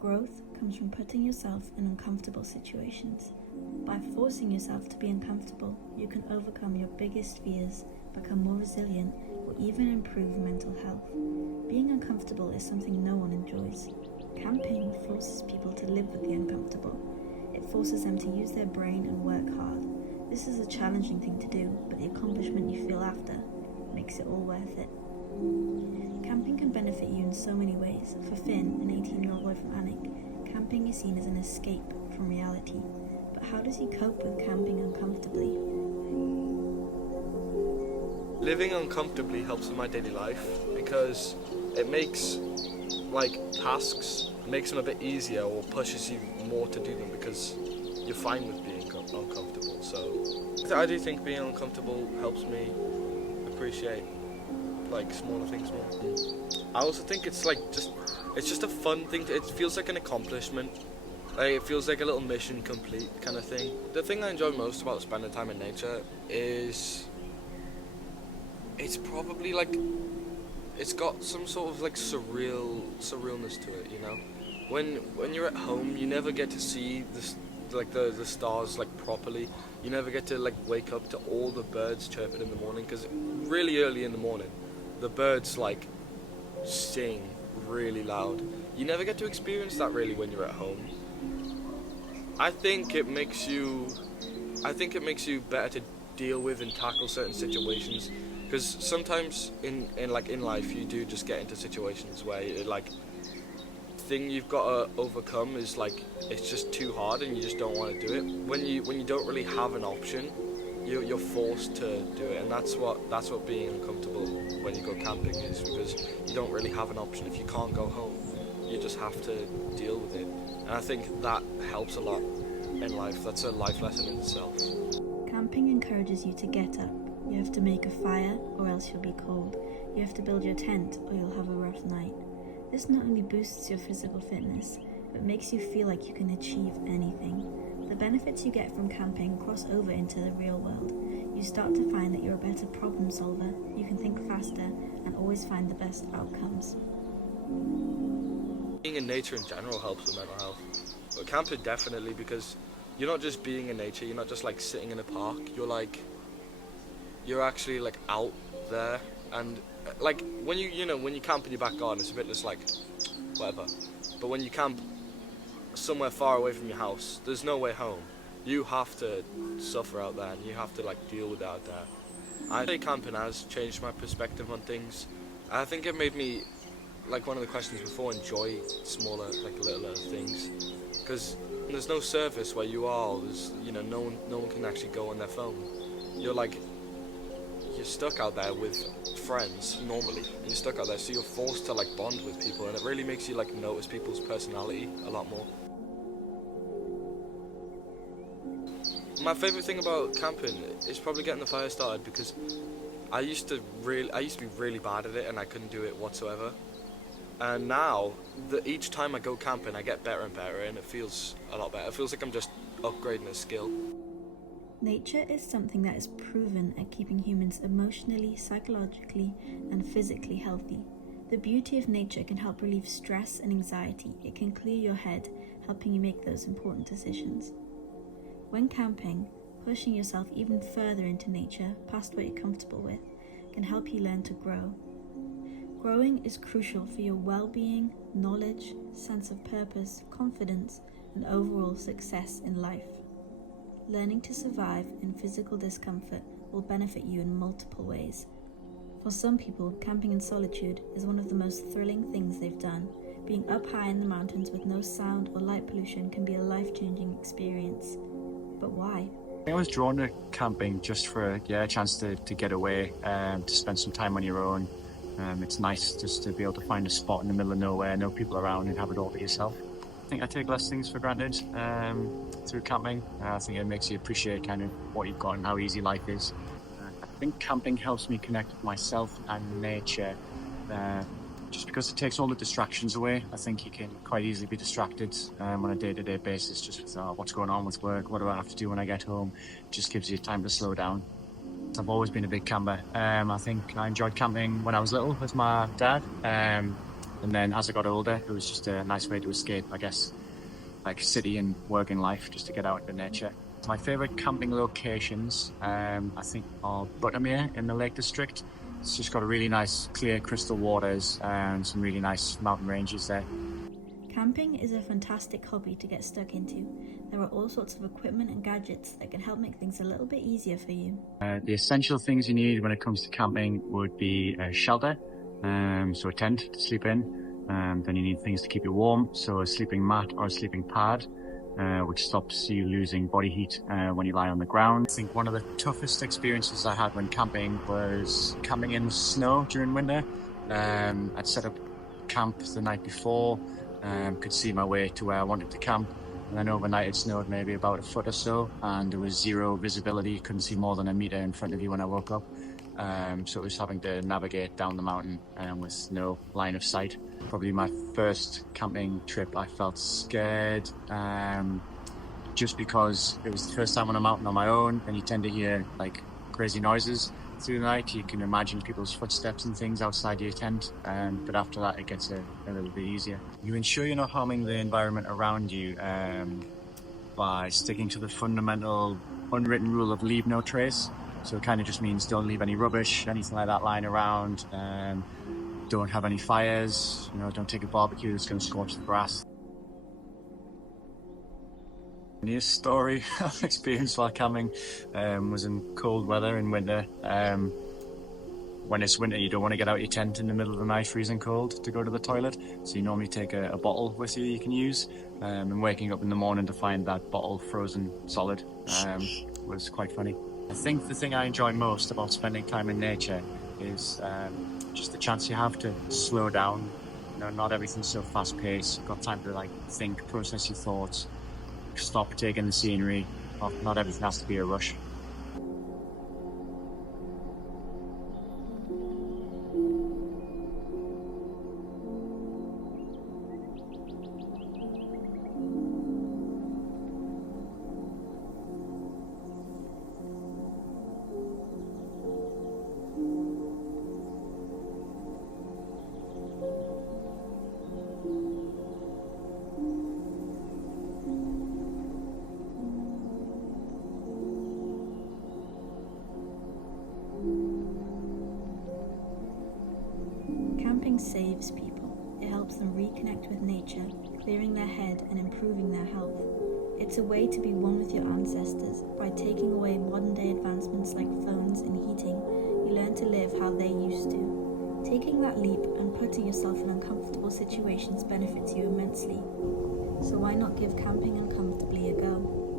Growth comes from putting yourself in uncomfortable situations. By forcing yourself to be uncomfortable, you can overcome your biggest fears, become more resilient, or even improve mental health. Being uncomfortable is something no one enjoys. Camping forces people to live with the uncomfortable. It forces them to use their brain and work hard. This is a challenging thing to do, but the accomplishment you feel after makes it all worth it. Camping can benefit you in so many ways. For Finn, an 18-year-old boy from Alnwick, camping is seen as an escape from reality. But how does he cope with camping uncomfortably? Living uncomfortably helps in my daily life because it makes tasks makes them a bit easier or pushes you more to do them because you're fine with being uncomfortable. So I do think being uncomfortable helps me appreciate smaller things more. I also think it's just a fun thing. It feels like an accomplishment. It feels like a little mission complete kind of thing. The thing I enjoy most about spending time in nature is it's probably it's got some sort of surrealness to it, you know. When you're at home, you never get to see the stars properly. You never get to wake up to all the birds chirping in the morning, because really early in the morning the birds sing really loud. You never get to experience that really when you're at home. I think it makes you better to deal with and tackle certain situations, because sometimes in life you do just get into situations where thing you've got to overcome is it's just too hard and you just don't want to do it. When you don't really have an option, you're forced to do it, and that's what being uncomfortable when you go camping is, because you don't really have an option. If you can't go home, you just have to deal with it, and I think that helps a lot in life. That's a life lesson in itself. Camping encourages you to get up. You have to make a fire or else you'll be cold. You have to build your tent or you'll have a rough night. This not only boosts your physical fitness, but makes you feel like you can achieve anything. The benefits you get from camping cross over into the real world. You start to find that you're a better problem solver, you can think faster, and always find the best outcomes. Being in nature in general helps with mental health. But camping definitely, because you're not just being in nature, you're not just sitting in a park, you're actually out there, and when you camp in your back garden, it's a bit just whatever. But when you camp somewhere far away from your house, there's no way home. You have to suffer out there, and you have to deal with it out there. I think camping has changed my perspective on things. I think it made me, one of the questions before, enjoy smaller, littler things, because there's no surface where you are. There's no one can actually go on their phone. You're stuck out there with friends normally. You're stuck out there, so you're forced to bond with people, and it really makes you notice people's personality a lot more. My favourite thing about camping is probably getting the fire started, because I used to be really bad at it and I couldn't do it whatsoever. And now, each time I go camping, I get better and better, and it feels a lot better. It feels like I'm just upgrading a skill. Nature is something that is proven at keeping humans emotionally, psychologically, and physically healthy. The beauty of nature can help relieve stress and anxiety. It can clear your head, helping you make those important decisions. When camping, pushing yourself even further into nature, past what you're comfortable with, can help you learn to grow. Growing is crucial for your well-being, knowledge, sense of purpose, confidence, and overall success in life. Learning to survive in physical discomfort will benefit you in multiple ways. For some people, camping in solitude is one of the most thrilling things they've done. Being up high in the mountains with no sound or light pollution can be a life-changing experience. But why? I was drawn to camping just for a chance to get away, to spend some time on your own. It's nice just to be able to find a spot in the middle of nowhere, no people around, and have it all to yourself. I think I take less things for granted through camping. I think it makes you appreciate kind of what you've got and how easy life is. I think camping helps me connect with myself and nature, just because it takes all the distractions away. I think you can quite easily be distracted on a day-to-day basis, just with what's going on with work, what do I have to do when I get home. It just gives you time to slow down. I've always been a big camper. I think I enjoyed camping when I was little with my dad. And then as I got older, it was just a nice way to escape, I guess, like city and working life, just to get out into nature. My favourite camping locations, I think, are Buttermere in the Lake District. It's just got a really nice, clear, crystal waters and some really nice mountain ranges there. Camping is a fantastic hobby to get stuck into. There are all sorts of equipment and gadgets that can help make things a little bit easier for you. The essential things you need when it comes to camping would be a shelter, so a tent to sleep in. Then you need things to keep you warm, so a sleeping mat or a sleeping pad, which stops you losing body heat when you lie on the ground. I think one of the toughest experiences I had when camping was camping in snow during winter. I'd set up camp the night before, could see my way to where I wanted to camp, and then overnight it snowed maybe about a foot or so, and there was zero visibility. You couldn't see more than a metre in front of you when I woke up. So it was having to navigate down the mountain with no line of sight. Probably my first camping trip, I felt scared just because it was the first time on a mountain on my own, and you tend to hear like crazy noises through the night. You can imagine people's footsteps and things outside your tent, but after that it gets a little bit easier. You ensure you're not harming the environment around you by sticking to the fundamental unwritten rule of leave no trace. So it kind of just means don't leave any rubbish, anything like that lying around. Don't have any fires, don't take a barbecue that's going to scorch the grass. Funniest story I've experienced while camping was in cold weather in winter. When it's winter, you don't want to get out your tent in the middle of the night freezing cold to go to the toilet, so you normally take a bottle with you can use, and waking up in the morning to find that bottle frozen solid was quite funny. I think the thing I enjoy most about spending time in nature is just the chance you have to slow down. Not everything's so fast-paced. You've got time to think, process your thoughts, stop, take in the scenery. Not everything has to be a rush. Camping saves people. It helps them reconnect with nature, clearing their head and improving their health. It's a way to be one with your ancestors. By taking away modern-day advancements like phones and heating, you learn to live how they used to. Taking that leap and putting yourself in uncomfortable situations benefits you immensely. So why not give camping uncomfortably a go?